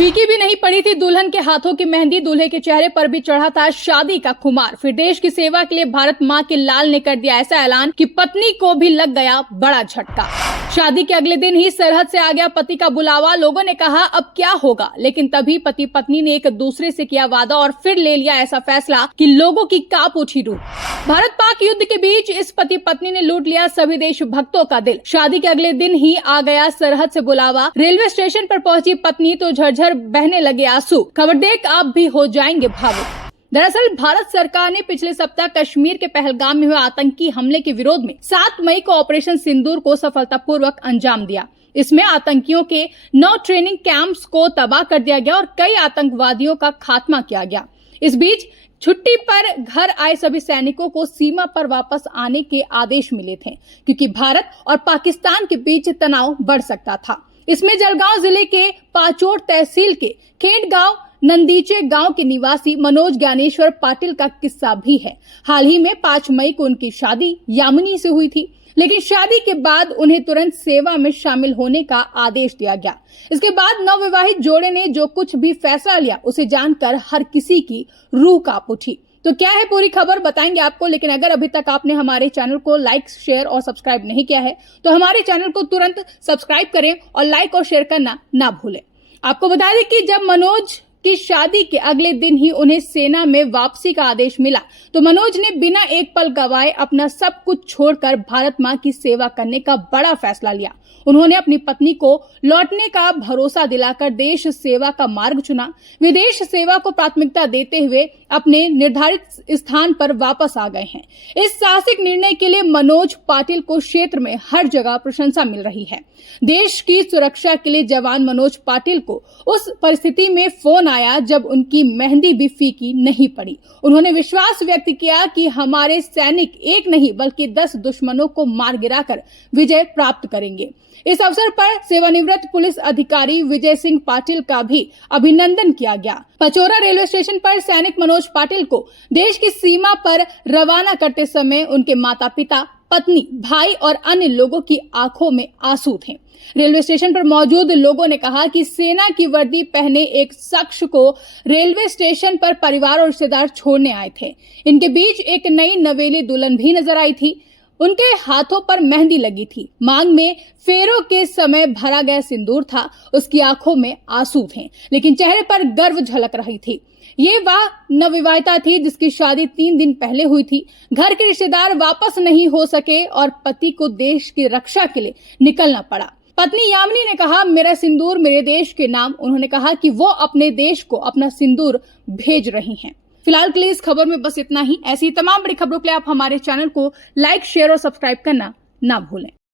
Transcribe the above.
फीकी भी नहीं पड़ी थी दुल्हन के हाथों की मेहंदी, दूल्हे के चेहरे पर भी चढ़ा था शादी का खुमार। फिर देश की सेवा के लिए भारत मां के लाल ने कर दिया ऐसा ऐलान कि पत्नी को भी लग गया बड़ा झटका। शादी के अगले दिन ही सरहद से आ गया पति का बुलावा। लोगों ने कहा अब क्या होगा, लेकिन तभी पति पत्नी ने एक दूसरे से किया वादा और फिर ले लिया ऐसा फैसला कि लोगों की कांप उठी रूह। भारत पाक युद्ध के बीच इस पति पत्नी ने लूट लिया सभी देशभक्तों का दिल। शादी के अगले दिन ही आ गया सरहद से बुलावा। रेलवे स्टेशन पर पहुंची पत्नी तो झरझर बहने लगे आंसू। खबर देख आप भी हो जाएंगे भावुक। दरअसल भारत सरकार ने पिछले सप्ताह कश्मीर के पहलगाम में हुए आतंकी हमले के विरोध में 7 मई को ऑपरेशन सिंदूर को सफलतापूर्वक अंजाम दिया। इसमें आतंकियों के 9 ट्रेनिंग कैंप्स को तबाह कर दिया गया और कई आतंकवादियों का खात्मा किया गया। इस बीच छुट्टी पर घर आए सभी सैनिकों को सीमा पर वापस आने के आदेश मिले थे, क्योंकि भारत और पाकिस्तान के बीच तनाव बढ़ सकता था। इसमें जलगांव जिले के पाचोड़ तहसील के खेड गांव नंदीचे गांव के निवासी मनोज ज्ञानेश्वर पाटिल का किस्सा भी है। हाल ही में 5 मई को उनकी शादी यामिनी से हुई थी, लेकिन शादी के बाद उन्हें तुरंत सेवा में शामिल होने का आदेश दिया गया। इसके बाद नवविवाहित जोड़े ने जो कुछ भी फैसला लिया उसे जानकर हर किसी की रूह कांप उठी। तो क्या है पूरी खबर बताएंगे आपको, लेकिन अगर अभी तक आपने हमारे चैनल को लाइक, शेयर और सब्सक्राइब नहीं किया है तो हमारे चैनल को तुरंत सब्सक्राइब करें और लाइक और शेयर करना ना भूलें। आपको बता दें कि जब मनोज की शादी के अगले दिन ही उन्हें सेना में वापसी का आदेश मिला तो मनोज ने बिना एक पल गवाए अपना सब कुछ छोड़कर भारत मां की सेवा करने का बड़ा फैसला लिया। उन्होंने अपनी पत्नी को लौटने का भरोसा दिलाकर देश सेवा का मार्ग चुना। विदेश सेवा को प्राथमिकता देते हुए अपने निर्धारित स्थान पर वापस आ गए हैं। इस साहसिक निर्णय के लिए मनोज पाटिल को क्षेत्र में हर जगह प्रशंसा मिल रही है। देश की सुरक्षा के लिए जवान मनोज पाटिल को उस परिस्थिति में फोन आया जब उनकी मेहंदी भी फीकी नहीं पड़ी। उन्होंने विश्वास व्यक्त किया कि हमारे सैनिक एक नहीं बल्कि 10 दुश्मनों को मार गिराकर विजय प्राप्त करेंगे। इस अवसर पर सेवानिवृत्त पुलिस अधिकारी विजय सिंह पाटिल का भी अभिनंदन किया गया। पचोरा रेलवे स्टेशन पर सैनिक मनोज पाटिल को देश की सीमा पर रवाना करते समय उनके माता पिता, पत्नी, भाई और अन्य लोगों की आंखों में आंसू थे। रेलवे स्टेशन पर मौजूद लोगों ने कहा कि सेना की वर्दी पहने एक शख्स को रेलवे स्टेशन पर परिवार और रिश्तेदार छोड़ने आए थे। इनके बीच एक नई नवेली दुल्हन भी नजर आई थी। उनके हाथों पर मेहंदी लगी थी, मांग में फेरों के समय भरा गया सिंदूर था। उसकी आंखों में आंसू थे, लेकिन चेहरे पर गर्व झलक रही थी। ये वह नवविवाहिता थी जिसकी शादी 3 दिन पहले हुई थी। घर के रिश्तेदार वापस नहीं हो सके और पति को देश की रक्षा के लिए निकलना पड़ा। पत्नी यामिनी ने कहा, मेरा सिंदूर मेरे देश के नाम। उन्होंने कहा कि वो अपने देश को अपना सिंदूर भेज रही हैं। फिलहाल के लिए इस खबर में बस इतना ही। ऐसी तमाम बड़ी खबरों के लिए आप हमारे चैनल को लाइक, शेयर और सब्सक्राइब करना ना भूलें।